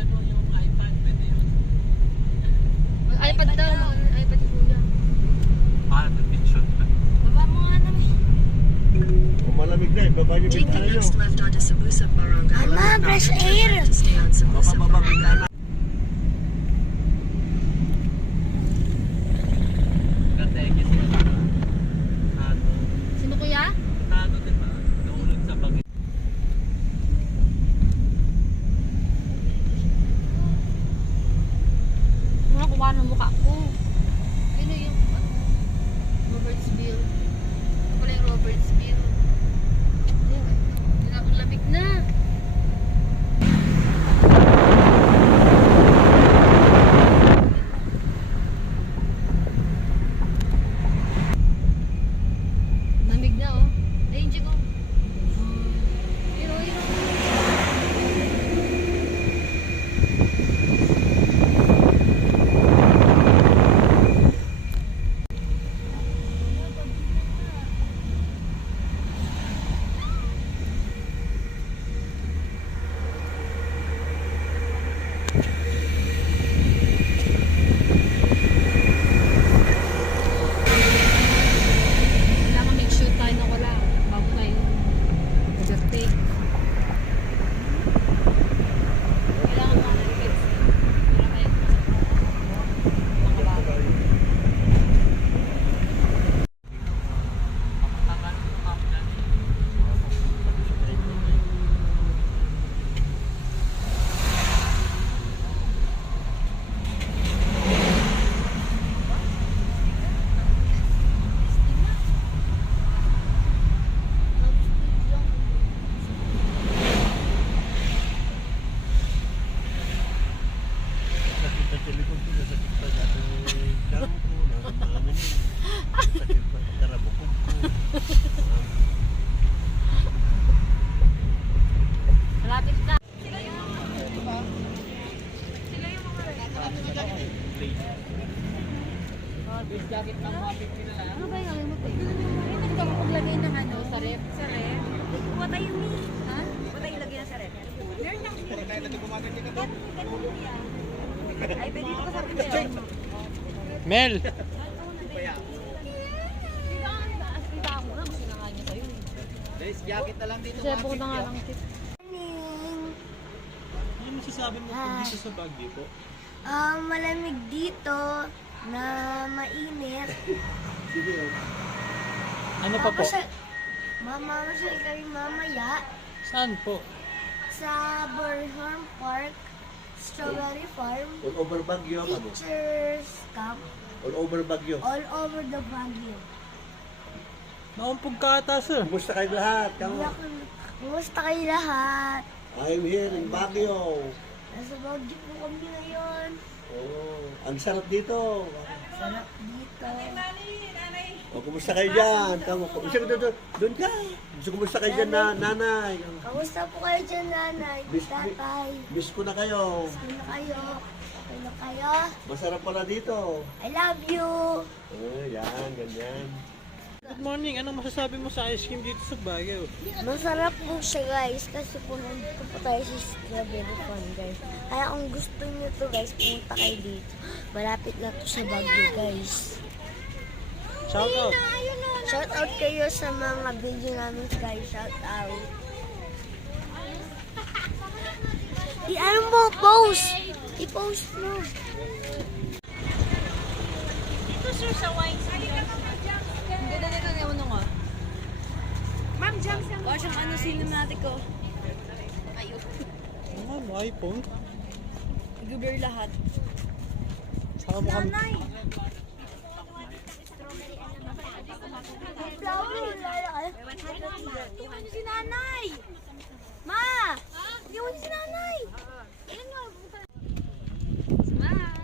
ano, yung iPad, pwede yun. iPad daw. iPad ni Kuya. Picture ka. Baba mo nga naman. Kung malamig na, ibaba niyo Take the bintana niyo. next left onto Sabusab Barangay. Mama, fresh air. To stay on Sabusab Mababa Barangay. bintana. Kategi sila. Ano? Sino Kuya? Ano din ba? Nahulog sa bagay. Mga kuha ng mukha ko. Sino yung Robertsville? Ito pala yung Robertsville. Ayun, ang lamig na. Lamig na oh. Ayun, Jigo. Hiro. Kailangan make sure tayo na wala bago tayo overtake. Kailangan mga na-repeats. Para tayo makabago. Tagal ng pump dyan. Sakit sa likod ko, sakit pa sa ating damo ko, namin. Sakit pa sa karabukog ko. Malapit na. Base jacket ng mga 50 na lang. Ano ba yung gawin mo, te? Pwede ka maglagay ng ano, sa ref? Sa ref? What are you mean? Ha? What are you lagyan sa ref? Meron lang. Ganun yan. Ay, pwede dito ka sa pinto. Mel! Kita ako na, kasi nangahan niya sa'yo. Base jacket na lang dito. Kasi po na nga lang tip. Ano masasabi mo kung dito sa Baguio po? Malamig dito na mainit. Ano pa po? Mamamasal kami mamaya Saan po? sa Burnham Park, Strawberry Farm, All over Baguio, ano? Teachers Camp, All over Baguio. all over the Baguio. Naumpog ka ata, sir. Kumusta kayo lahat? Kamu? Kumusta kayo lahat? I'm here in Baguio. Nasa Baguio po kami ngayon. Oh, ang sarap dito. Sarap dito. O, kumusta kayo dyan? Kamu, doon ka. Kumusta kayo dyan, nanay? Kamusta po kayo dyan, nanay? Tatay? Miss ko na kayo. Sino kayo? Sino kayo? Masarap pala dito. I love you! Oh, yan, ganyan. Good morning. Anong masasabi mo sa ice cream dito sa Baguio? Masarap po siya guys kasi po nandito po tayo sa Strawberry Farm guys. Kaya kung gusto niyo to guys, pumunta kayo dito. Malapit na to sa Baguio guys. Shout out. Shout out kayo sa mga video namin guys. Shout out. I-ano mo? Post! I-post mo. Dito sir sa wine. Ang ganda nito na yung nga. Ma'am, jump siya. Baka siyang ano cinematic ko. Ayun. Ano, iPhone? I-blur lahat. Saka mo kami. Flower, Iwan niyo si nanay. Ma! Iwan niyo si nanay. Ayan nga. Smile!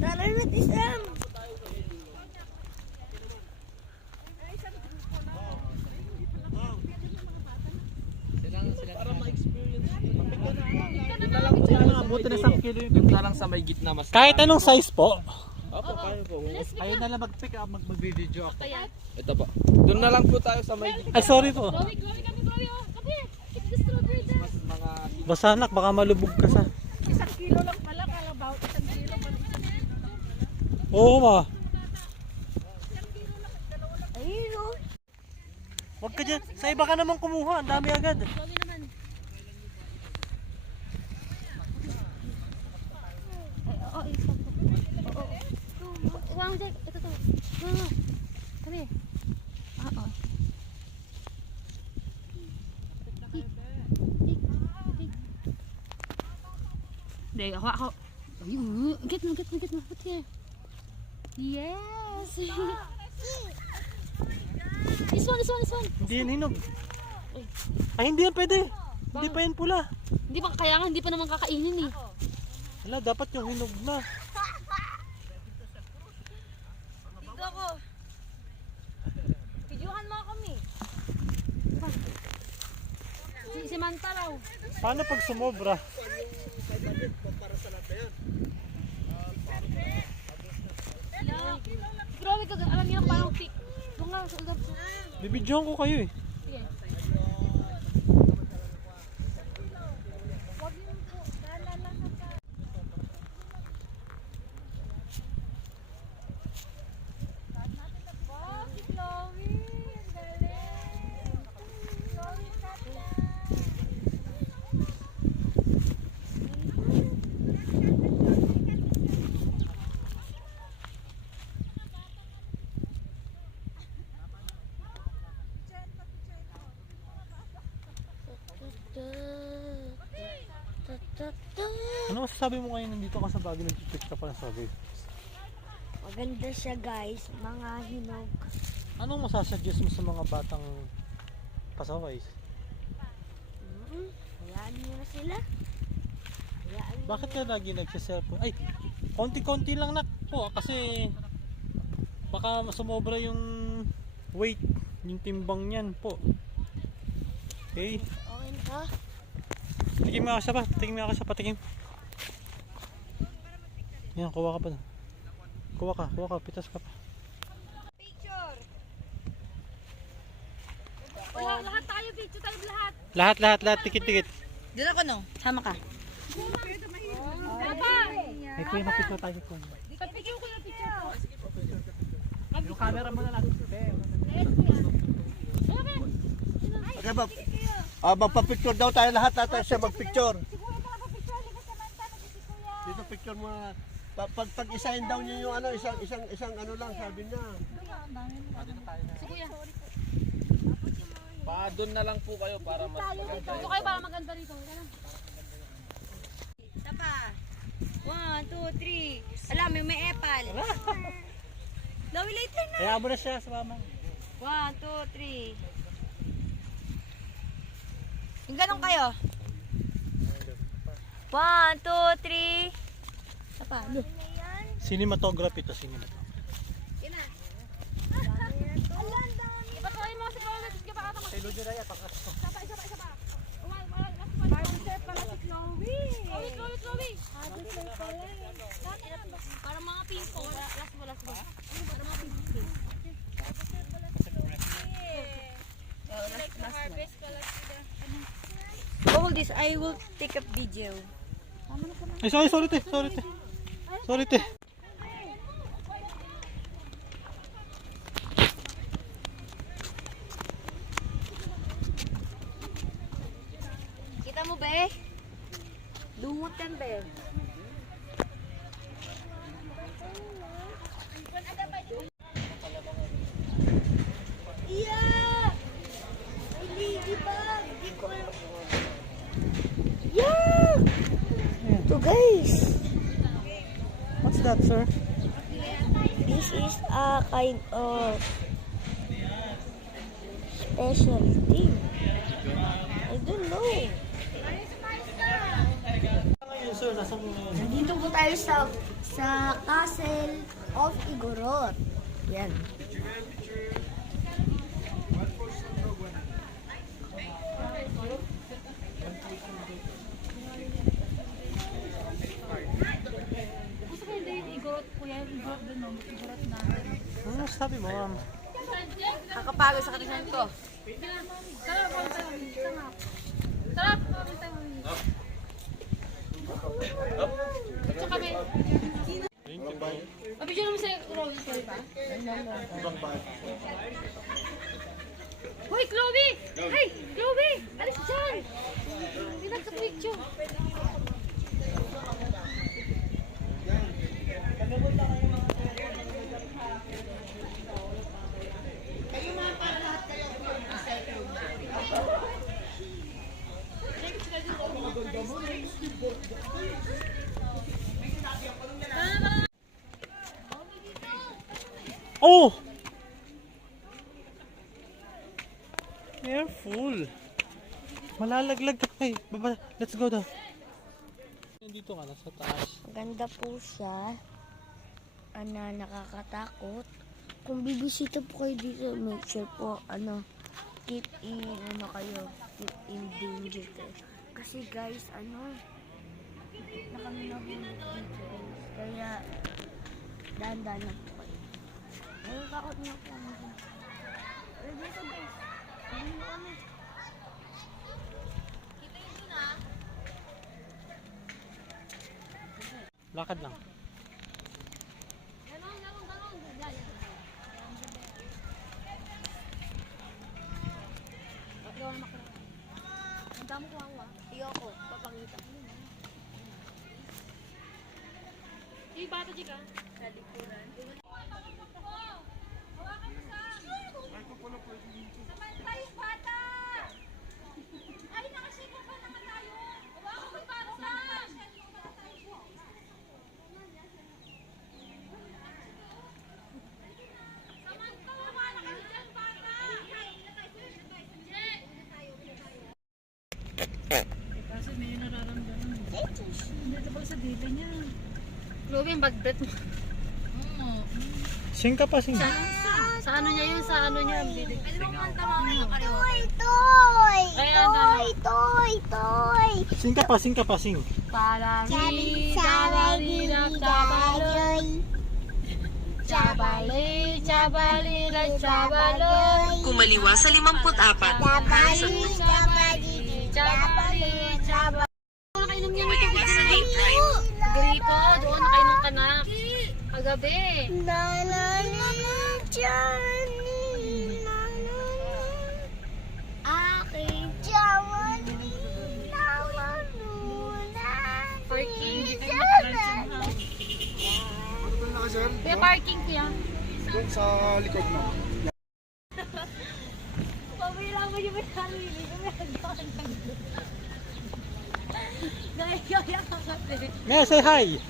Tara na, Tisam! Para ma-experience. Abutin na 1 kilo yung Doon na lang sa may gitna mas. kahit anong size po. Opo, kaya po. Ayun na lang mag-pick up, mag-video ako. Ito po. Doon na lang po tayo sa may gitna. Ay, sorry po. Chloe kami, Chloe, oh. Come here. It's the strawberry dyan. Mas mga Basta anak, baka malubog ka sa... 1 kilo lang pala, kalabaw. 1 kilo pala. Oo ma. Ayun o. Huwag ka dyan. Sa iba ka naman kumuha. Ang dami agad. Chloe naman. Oo, isa po. Oo. Wang Jack, ito to. Kami. Oo. Deh, ako. Ayun, get mo. Put here. Yes. This one. Hindi yan hinog. Ay, hindi yan pwede. Hindi pa yan pula. Hindi pa kaya nga, hindi pa naman kakainin eh. Wala, dapat yung hinog na. Dito ako. Videohan mo kami. Si Manta raw. Paano pag sumobra? Grabe ka, alam niyo parang pick. Doon nga, sa ulap. Bibidyohan ko kayo eh. Sige. Wow, si Chloe. Ang galing. Chloe Katla. Ano masasabi mo ngayon nandito ka sa Baguio nag-check ka pa ng sabi? Maganda siya guys, mga hinog. Anong masasuggest mo sa mga batang pasaway? Hayaan nyo na sila. Hayaan nyo. Bakit ka lagi nagsiselfone? Ay, konti-konti lang na po kasi baka sumobra yung weight, yung timbang niyan po. Okay, Okay ka? tingin mo ako sa pa, patikim. Yan, kuha ka pa. Kuha ka, pitas ka pa. Picture. Lahat tayo, video tayo lahat. Lahat, tikit. Doon ako no. Sama ka. Ay, kuya, mapicture tayo ko. Pagpigyan ko yung picture ko. Yung camera mo na lang. Okay ba? Magpa-picture daw tayo lahat natin siya mag-picture. Siguro ka picture ni Samantha nagisi kuya. Dito picture mo na. Pag isahin daw niyo yung ano, isang ano lang sabi niya. Si Kuya. Baka doon na lang po kayo para mas maganda. Dito kayo para maganda rito. Tapa. 1, 2, 3. Alam mo may epal. Dawi later na. Kaya mo na siya sa mama. 1, 2, 3. Yung ganun kayo. 1, 2, 3. Tapa. Cinematography to, cinematography. Ipatuloy mo si Chloe. Sige pa kata mo. Kay Lujo na yan, pangkat ko. Isa pa. Barber pala si Chloe. Chloe. Para mga pinko. Last mo. Para mga pinko. Hold this. I will take a video. Ay, sorry te. Kita mo ba? Lumot yan ba? Yeah! May ladybug! Di ko alam. Yeah! Ito guys. What's that, sir? This is a kind of special thing. I don't know. Ngayon, sir, nasa mo ngayon? Nandito po tayo sa Castle of Igorot. Yan. kuya, i-drop doon, no? I-drop natin. Ano sabi mo, ma'am? Kakapagod sa katawan ko. Tara, pumunta tayo. Tara, pumunta tayo. Tsaka may... Mabigyan naman sa'yo, Chloe, sorry ba? Hoy, Chloe! Hey, Chloe! Alis dyan! Hindi nagka-picture. Oh! Careful. Malalaglag ka. Hey, baba. Let's go daw. Dito ka na sa taas. Maganda po siya. Nakakatakot. Kung bibisita po kayo dito, make sure po, keep in danger kayo. Kasi guys, na kami na dito guys. Kaya, dahan-dahan lang po kayo. Ayun, takot niyo po. Pero dito guys, ayun na kami. Lakad lang. Ayoko, papangita. Yung bata, Chika. Kasi may nararamdaman. Dito pala sa dito niya. Chloe, yung bag-breath mo. Sing ka pa, sing. Sa ano niya yun? Sa ano niya? Pwede mo kanta mamaya kaliwa. Toy! Sing ka pa, sing ka pa, sing. Chabali, chabali, chabaloy. Kumaliwa sa 54. Chabali. Nakainom niya nito. Gripo, doon nakainom ka na. Kagabi. Parking. Kaya parking kuya. Doon sa likod mo. Pabila mo yung may halili. Naiyak ka kasi. May say hi.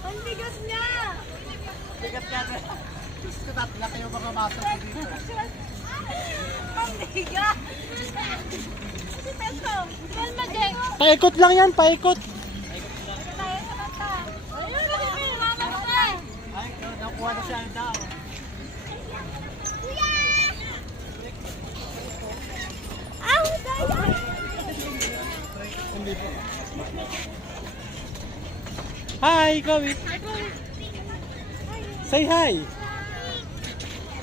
Ang bigas niya! Bigat ka na. Gusto ko tatla kayo mga masok dito. Ang bigas! Si Petro! Kalma, Jek! Paikot lang yan, paikot. Tayo sa mata! Ayun, mama mo na! Ay, nakuha na siya ang daw. Aw! Tayo! Hindi po. Hi, Chloe. Say hi.